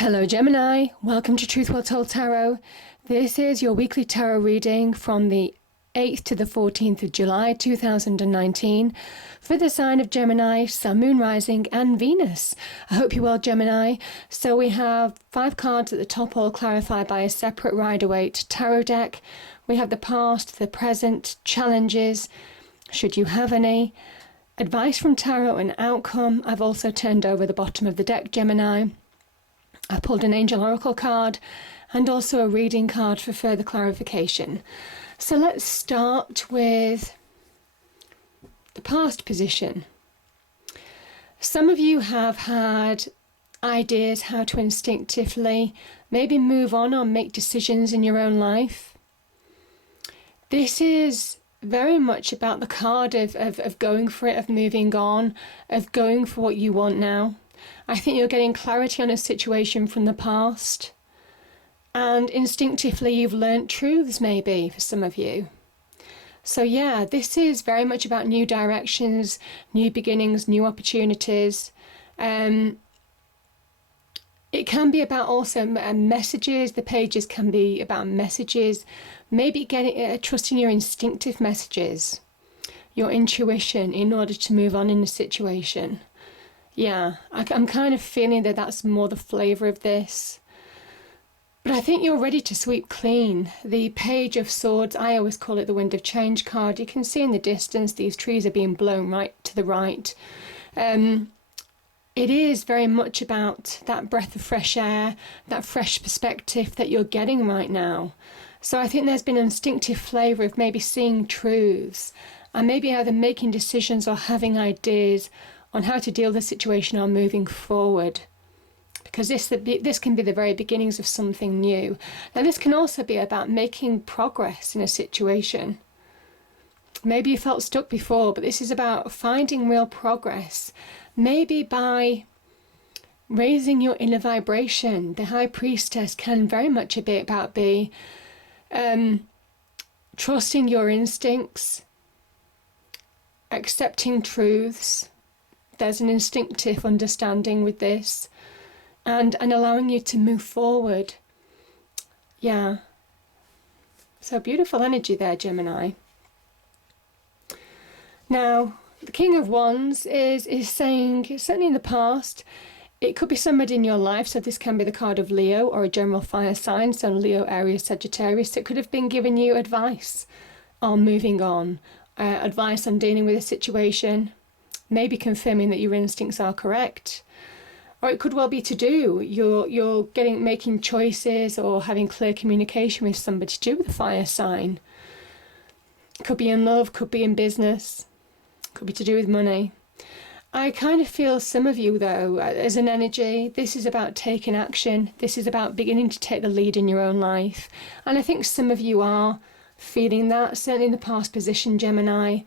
Hello Gemini, welcome to Truth Well Told Tarot. This is your weekly tarot reading from the 8th to the 14th of July 2019 for the sign of Gemini, Sun, Moon, Rising and Venus. I hope you're well, Gemini. So we have 5 cards at the top, all clarified by a separate Rider-Waite tarot deck. We have the past, the present, challenges, should you have any, advice from tarot and outcome. I've also turned over the bottom of the deck, Gemini. I pulled an Angel Oracle card and also a reading card for further clarification. So let's start with the past position. Some of you have had ideas how to instinctively maybe move on or make decisions in your own life. This is very much about the card of going for it, of moving on, of going for what you want now. I think you're getting clarity on a situation from the past, and instinctively you've learnt truths maybe for some of you. So yeah, this is very much about new directions, new beginnings, new opportunities. It can be about also messages. The pages can be about messages, maybe trusting your instinctive messages, your intuition in order to move on in a situation. Yeah, I'm kind of feeling that that's more the flavour of this. But I think you're ready to sweep clean. The Page of Swords, I always call it the Wind of Change card. You can see in the distance these trees are being blown right to the right. It is very much about that breath of fresh air, that fresh perspective that you're getting right now. So I think there's been an instinctive flavour of maybe seeing truths and maybe either making decisions or having ideas on how to deal with the situation or moving forward, because this can be the very beginnings of something new. Now this can also be about making progress in a situation. Maybe you felt stuck before, but this is about finding real progress, maybe by raising your inner vibration. The High Priestess can very much be about trusting your instincts, accepting truths. There's an instinctive understanding with this, and allowing you to move forward. Yeah. So beautiful energy there, Gemini. Now, the King of Wands is saying, certainly in the past, it could be somebody in your life. So this can be the card of Leo or a general fire sign. So Leo, Aries, Sagittarius. It could have been giving you advice on moving on, advice on dealing with a situation. Maybe confirming that your instincts are correct, or it could well be to do. You're making choices or having clear communication with somebody to do with the fire sign. Could be in love, could be in business, could be to do with money. I kind of feel some of you though, as an energy, this is about taking action. This is about beginning to take the lead in your own life, and I think some of you are feeling that. Certainly in the past position, Gemini.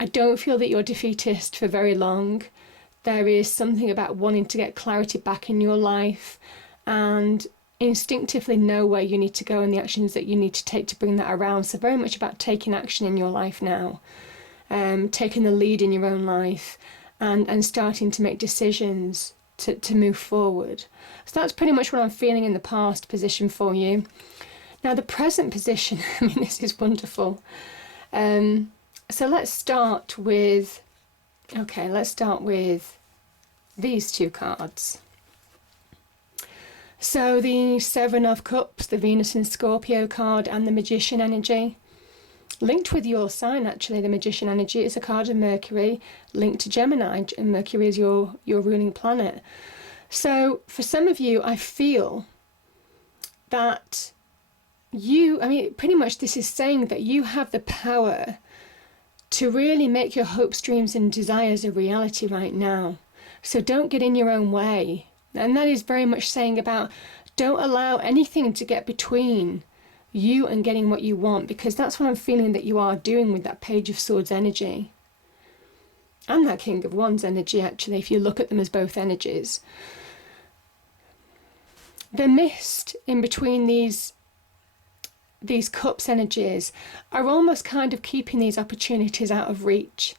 I don't feel that you're defeatist for very long. There is something about wanting to get clarity back in your life and instinctively know where you need to go and the actions that you need to take to bring that around. So very much about taking action in your life now, taking the lead in your own life and starting to make decisions to move forward. So that's pretty much what I'm feeling in the past position for you. Now the present position, I mean, this is wonderful. So let's start with these 2 cards. So the 7 of Cups, the Venus and Scorpio card, and the Magician energy. Linked with your sign, actually, the Magician energy is a card of Mercury linked to Gemini, and Mercury is your ruling planet. So for some of you, I feel that pretty much this is saying that you have the power to really make your hopes, dreams and desires a reality right now. So don't get in your own way. And that is very much saying about don't allow anything to get between you and getting what you want, because that's what I'm feeling that you are doing with that Page of Swords energy. And that King of Wands energy, actually, if you look at them as both energies. The mist in between these cups energies are almost kind of keeping these opportunities out of reach.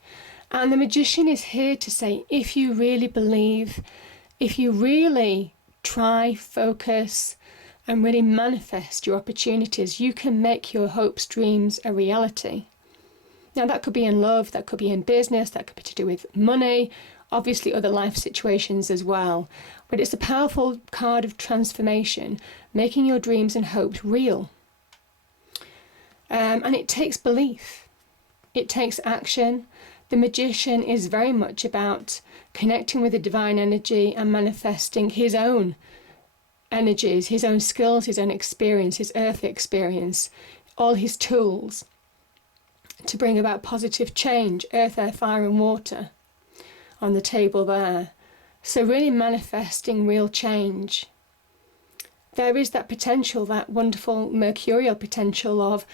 And the Magician is here to say, if you really believe if you really try, focus, and really manifest your opportunities, you can make your hopes, dreams a reality. Now, that could be in love, that could be in business, that could be to do with money, obviously other life situations as well. But it's a powerful card of transformation, making your dreams and hopes real. And it takes belief. It takes action. The Magician is very much about connecting with the divine energy and manifesting his own energies, his own skills, his own experience, his earthly experience, all his tools to bring about positive change, earth, air, fire and water on the table there. So really manifesting real change. There is that potential, that wonderful mercurial potential of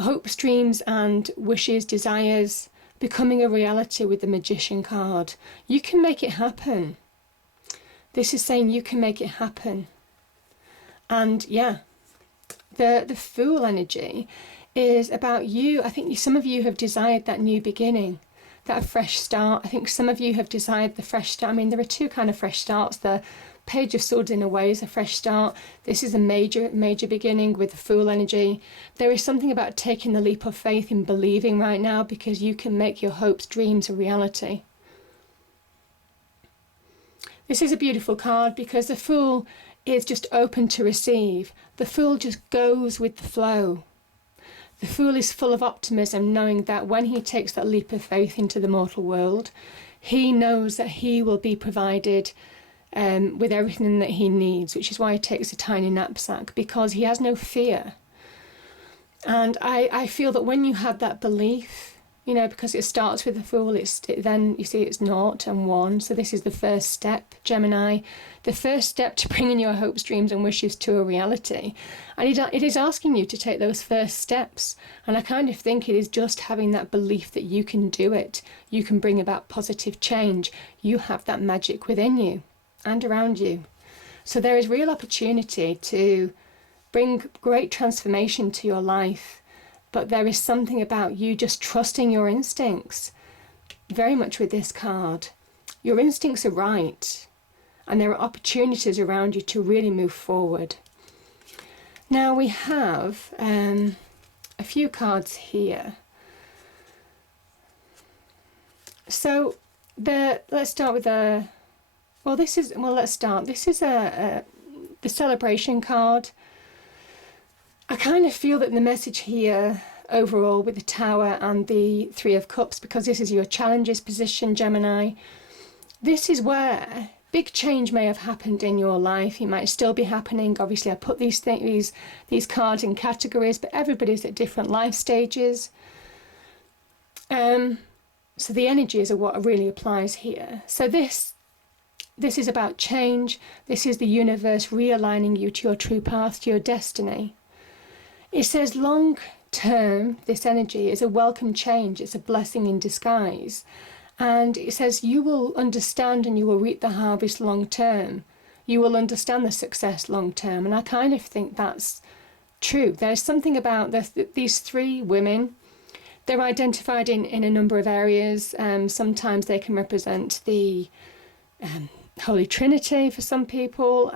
hopes, dreams and wishes, desires becoming a reality with the Magician card. You can make it happen. This is saying you can make it happen. And yeah, the Fool energy is about you. I think some of you have desired that new beginning, that fresh start. I think some of you have desired the fresh start. I mean, there are two kind of fresh starts. The Page of Swords in a way is a fresh start. This is a major beginning with the Fool energy. There is something about taking the leap of faith in believing right now, because you can make your hopes, dreams a reality. This is a beautiful card because the Fool is just open to receive. The Fool just goes with the flow. The Fool is full of optimism, knowing that when he takes that leap of faith into the mortal world, he knows that he will be provided with everything that he needs, which is why he takes a tiny knapsack, because he has no fear. And I feel that when you have that belief, you know, because it starts with the Fool, then you see it's 0 and 1. So this is the first step, Gemini, the first step to bringing your hopes, dreams and wishes to a reality. And it is asking you to take those first steps. And I kind of think it is just having that belief that you can do it. You can bring about positive change. You have that magic within you and around you. So there is real opportunity to bring great transformation to your life. But there is something about you just trusting your instincts, very much with this card. Your instincts are right, and there are opportunities around you to really move forward. Now we have a few cards here. So let's start with This is the celebration card. I kind of feel that the message here overall with the Tower and the Three of Cups, because this is your challenges position, Gemini, this is where big change may have happened in your life. It might still be happening. Obviously, I put these cards in categories, but everybody's at different life stages. So the energies are what really applies here. So this is about change. This is the universe realigning you to your true path, to your destiny. It says long term, this energy is a welcome change. It's a blessing in disguise. And it says you will understand and you will reap the harvest long term. You will understand the success long term. And I kind of think that's true. There's something about these three women. They're identified in a number of areas. Sometimes they can represent the Holy Trinity for some people.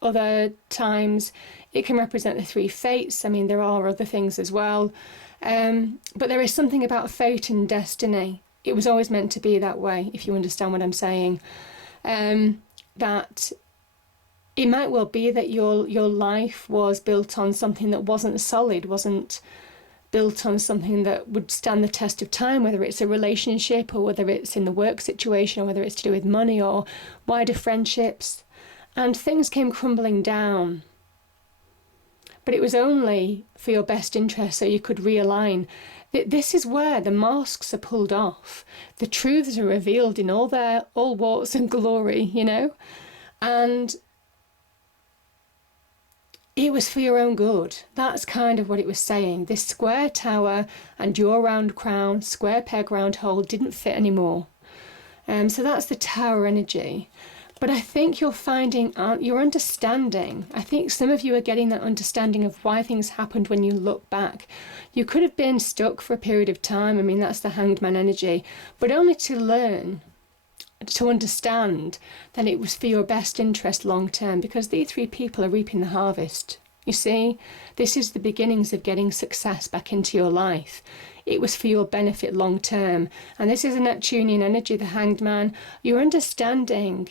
Other times it can represent the three fates. I mean, there are other things as well. But there is something about fate and destiny. It was always meant to be that way, if you understand what I'm saying. That it might well be that your life was built on something that wasn't solid, wasn't built on something that would stand the test of time, whether it's a relationship or whether it's in the work situation or whether it's to do with money or wider friendships. And things came crumbling down. But it was only for your best interest, so you could realign. This is where the masks are pulled off. The truths are revealed in all warts and glory, you know? And it was for your own good. That's kind of what it was saying. This square tower and your round crown, square peg, round hole, didn't fit anymore. So that's the Tower energy. But I think you're finding your understanding. I think some of you are getting that understanding of why things happened when you look back. You could have been stuck for a period of time. I mean, that's the Hanged Man energy. But only to learn to understand that it was for your best interest long term, because these three people are reaping the harvest. You see, this is the beginnings of getting success back into your life. It was for your benefit long term. And this is a Neptunian energy, the Hanged Man. You're understanding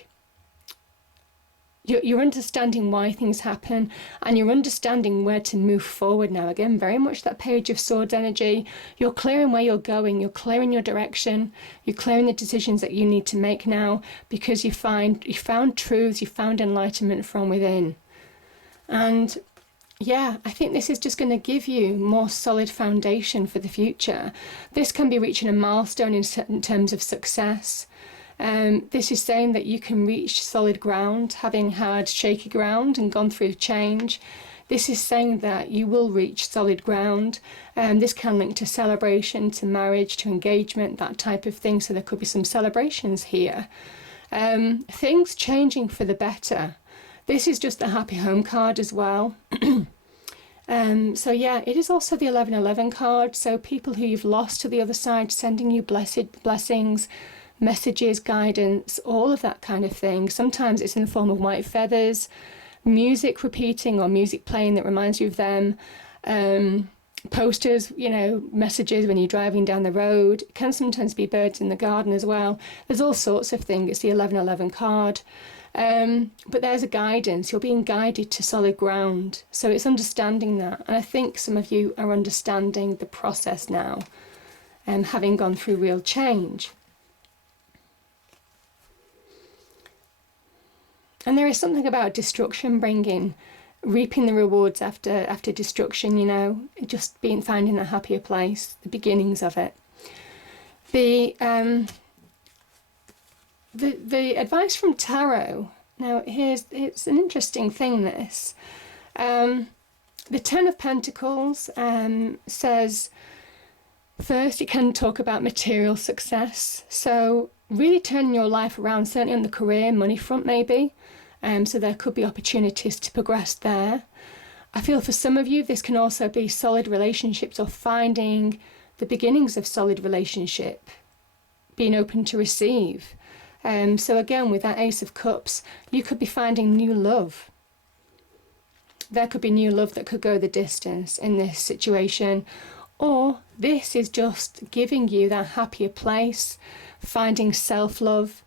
why things happen, and you're understanding where to move forward now. Again, very much that Page of Swords energy. You're clearing where you're going, you're clearing your direction, you're clearing the decisions that you need to make now, because you found truths, you found enlightenment from within. And yeah, I think this is just going to give you more solid foundation for the future. This can be reaching a milestone in terms of success. This is saying that you can reach solid ground, having had shaky ground and gone through change. This is saying that you will reach solid ground. This can link to celebration, to marriage, to engagement, that type of thing. So there could be some celebrations here. Things changing for the better. This is just the Happy Home card as well. So yeah, it is also the 1111 card. So people who you've lost to the other side, sending you blessings, messages, guidance, all of that kind of thing. Sometimes it's in the form of white feathers, music repeating or music playing that reminds you of them, posters, messages when you're driving down the road. It can sometimes be birds in the garden as well. There's all sorts of things. It's the 1111 card. But there's a guidance. You're being guided to solid ground. So it's understanding that. And I think some of you are understanding the process now, having gone through real change. And there is something about destruction reaping the rewards after destruction, just finding a happier place, the beginnings of it. The advice from Tarot, now it's an interesting thing, this. The Ten of Pentacles says, first it can talk about material success. So really turning your life around, certainly on the career, money front maybe. So there could be opportunities to progress there. I feel for some of you, this can also be solid relationships or finding the beginnings of solid relationship, being open to receive. So again, with that Ace of Cups, you could be finding new love. There could be new love that could go the distance in this situation. Or this is just giving you that happier place, finding self-love.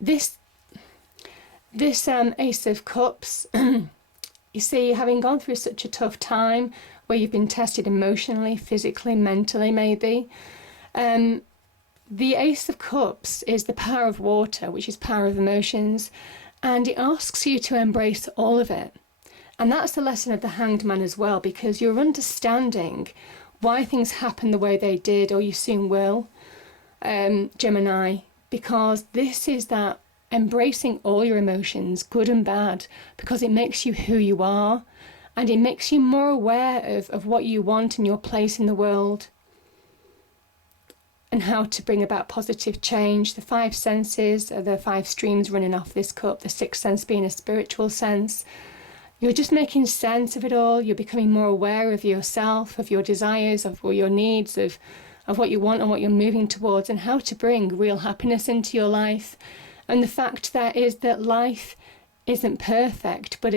This Ace of Cups, you see, having gone through such a tough time where you've been tested emotionally, physically, mentally maybe, the Ace of Cups is the power of water, which is power of emotions, and it asks you to embrace all of it. And that's the lesson of the Hanged Man as well, because you're understanding why things happen the way they did, or you soon will, Gemini, because this is that embracing all your emotions, good and bad, because it makes you who you are, and it makes you more aware of what you want and your place in the world, and how to bring about positive change. The five senses are the five streams running off this cup, the sixth sense being a spiritual sense. You're just making sense of it all. You're becoming more aware of yourself, of your desires, of your needs, of what you want and what you're moving towards, and how to bring real happiness into your life. And the fact that is that life isn't perfect, but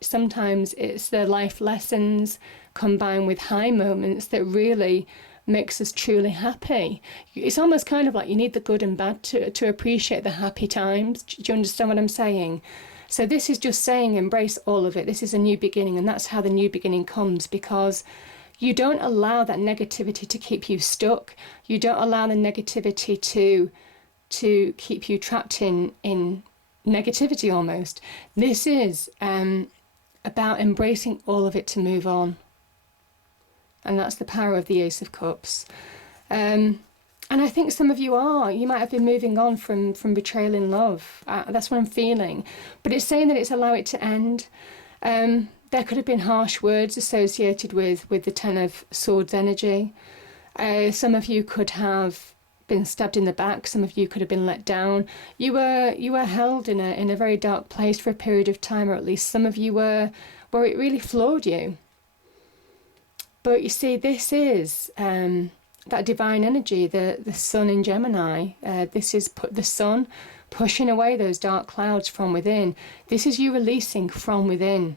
sometimes it's the life lessons combined with high moments that really makes us truly happy. It's almost kind of like you need the good and bad to appreciate the happy times. Do you understand what I'm saying? So this is just saying embrace all of it. This is a new beginning, and that's how the new beginning comes, because you don't allow that negativity to keep you stuck. You don't allow the negativity to keep you trapped in negativity almost. This is about embracing all of it to move on. And that's the power of the Ace of Cups. And I think some of you might have been moving on from betrayal in love. That's what I'm feeling. But it's saying that it's allow it to end. There could have been harsh words associated with the Ten of Swords energy. Some of you could have been stabbed in the back. Some of you could have been let down. You were held in a very dark place for a period of time, or at least some of you were, where it really floored you. But you see, this is that divine energy, the sun in Gemini. This is the sun pushing away those dark clouds from within. This is you releasing from within.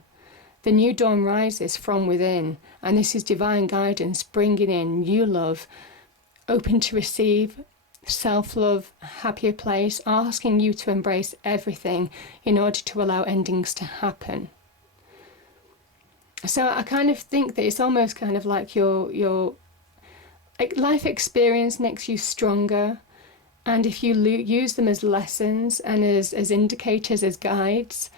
The new dawn rises from within, and this is divine guidance bringing in new love, open to receive, self-love, happier place, asking you to embrace everything in order to allow endings to happen. So I kind of think that it's almost kind of like your life experience makes you stronger, and if you use them as lessons and as indicators, as guides,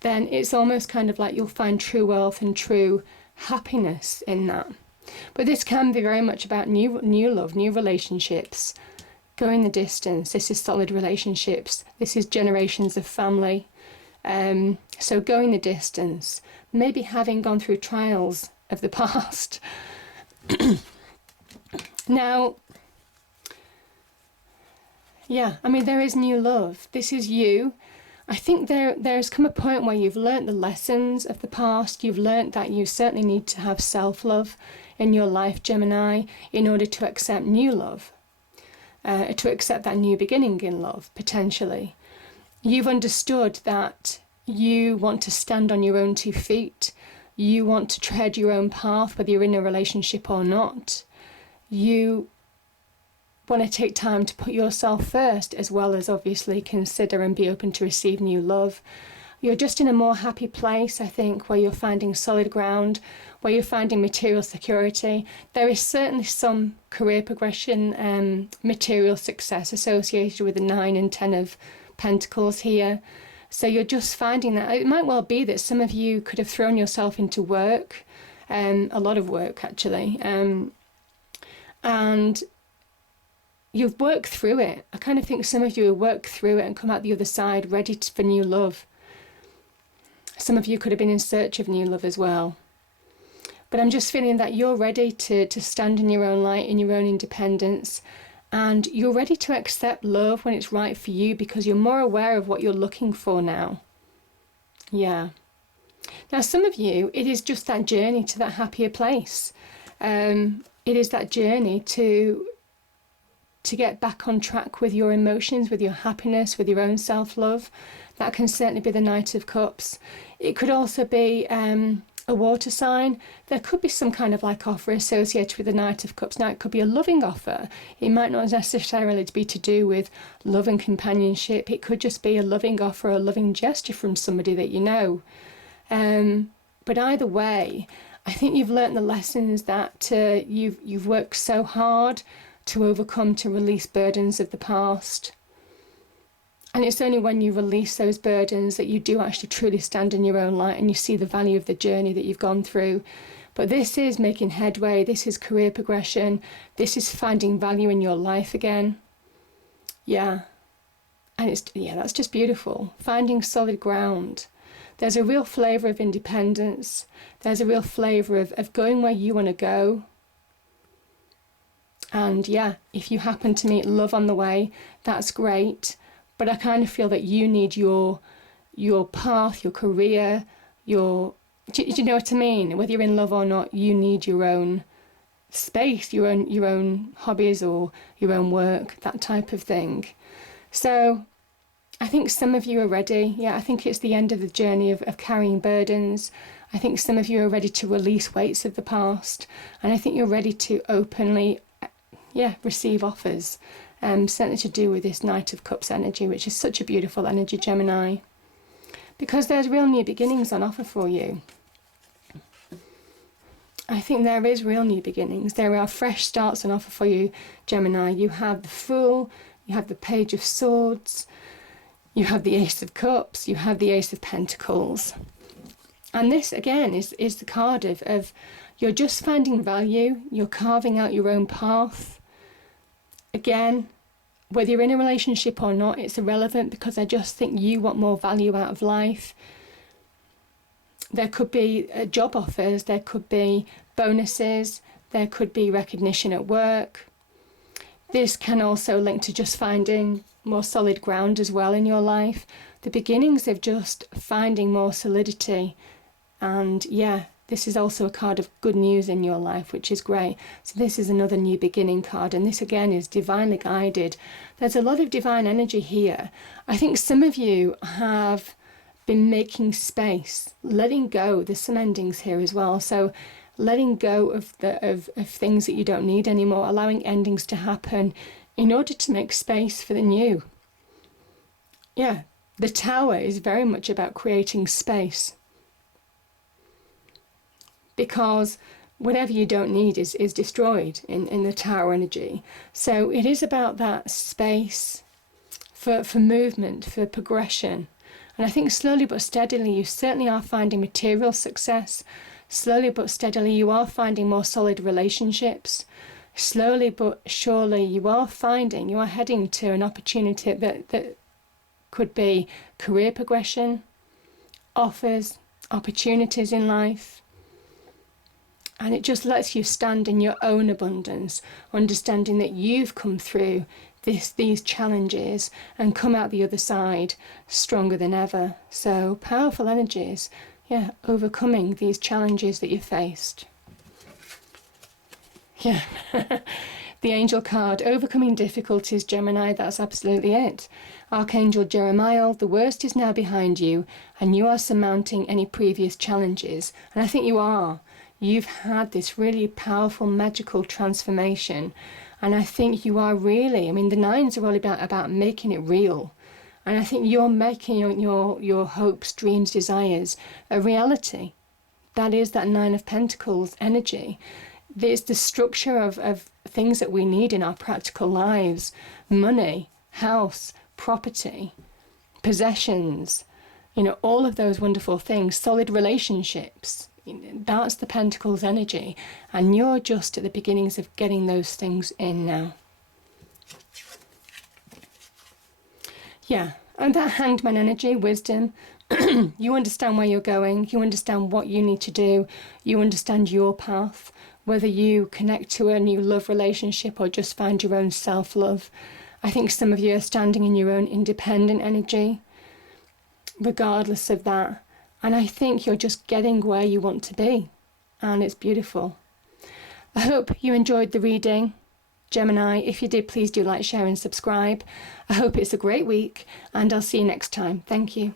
then it's almost kind of like you'll find true wealth and true happiness in that. But this can be very much about new love, new relationships, going the distance. This is solid relationships. This is generations of family. So going the distance, maybe having gone through trials of the past. Now, yeah, I mean, there is new love. This is you. I think there's come a point where you've learnt the lessons of the past. You've learnt that you certainly need to have self-love in your life, Gemini, in order to accept new love, to accept that new beginning in love, potentially. You've understood that you want to stand on your own 2 feet. You want to tread your own path, whether you're in a relationship or not. You want to take time to put yourself first, as well as obviously consider and be open to receive new love. You're just in a more happy place, I think, where you're finding solid ground, where you're finding material security. There is certainly some career progression, material success associated with the 9 and 10 of Pentacles here. So you're just finding that. It might well be that some of you could have thrown yourself into work, a lot of work actually, and you've worked through it. I kind of think some of you have worked through it and come out the other side ready for new love. Some of you could have been in search of new love as well. But I'm just feeling that you're ready to stand in your own light, in your own independence, and you're ready to accept love when it's right for you, because you're more aware of what you're looking for now. Yeah. Now, some of you, it is just that journey to that happier place. It is that journey to get back on track with your emotions, with your happiness, with your own self-love. That can certainly be the Knight of Cups. It could also be a water sign. There could be some kind of like offer associated with the Knight of Cups. Now, it could be a loving offer. It might not necessarily be to do with love and companionship. It could just be a loving offer, a loving gesture from somebody that you know. But either way, I think you've learnt the lessons that you've worked so hard to overcome, to release burdens of the past. And it's only when you release those burdens that you do actually truly stand in your own light and you see the value of the journey that you've gone through. But this is making headway, this is career progression, this is finding value in your life again. Yeah. And that's just beautiful. Finding solid ground. There's a real flavour of independence. There's a real flavour of going where you want to go. And yeah, if you happen to meet love on the way, that's great. But I kind of feel that you need your path, your career, do you know what I mean? Whether you're in love or not, you need your own space, your own hobbies or your own work, that type of thing. So I think some of you are ready. Yeah, I think it's the end of the journey of carrying burdens. I think some of you are ready to release weights of the past. And I think you're ready to openly, receive offers. Certainly to do with this Knight of Cups energy, which is such a beautiful energy, Gemini. Because there's real new beginnings on offer for you. I think there is real new beginnings. There are fresh starts on offer for you, Gemini. You have the Fool, you have the Page of Swords, you have the Ace of Cups, you have the Ace of Pentacles. And this, again, is the card of you're just finding value, you're carving out your own path. Again, whether you're in a relationship or not, it's irrelevant, because I just think you want more value out of life. There could be job offers, there could be bonuses, there could be recognition at work. This can also link to just finding more solid ground as well in your life. The beginnings of just finding more solidity and this is also a card of good news in your life, which is great. So this is another new beginning card, and this again is divinely guided. There's a lot of divine energy here. I think some of you have been making space, letting go. There's some endings here as well. So letting go of things that you don't need anymore, allowing endings to happen in order to make space for the new. Yeah, the Tower is very much about creating space, because whatever you don't need is destroyed in the Tower energy. So it is about that space for movement, for progression. And I think slowly but steadily, you certainly are finding material success. Slowly but steadily, you are finding more solid relationships. Slowly but surely, you are heading to an opportunity that could be career progression, offers, opportunities in life. And it just lets you stand in your own abundance, understanding that you've come through these challenges and come out the other side stronger than ever. So powerful energies, yeah, overcoming these challenges that you faced. Yeah, the angel card, overcoming difficulties, Gemini, that's absolutely it. Archangel Jeremiah, the worst is now behind you and you are surmounting any previous challenges. And I think you are. You've had this really powerful magical transformation. And I think you are really, I mean, the nines are all about making it real. And I think you're making your hopes, dreams, desires a reality. That is that Nine of Pentacles energy. There's the structure of things that we need in our practical lives. Money, house, property, possessions, all of those wonderful things, solid relationships. That's the Pentacles energy, and you're just at the beginnings of getting those things in now. Yeah, and that Hanged Man energy, wisdom, you understand where you're going, you understand what you need to do, you understand your path, whether you connect to a new love relationship or just find your own self-love. I think some of you are standing in your own independent energy, regardless of that. And I think you're just getting where you want to be. And it's beautiful. I hope you enjoyed the reading, Gemini. If you did, please do like, share and subscribe. I hope it's a great week, and I'll see you next time. Thank you.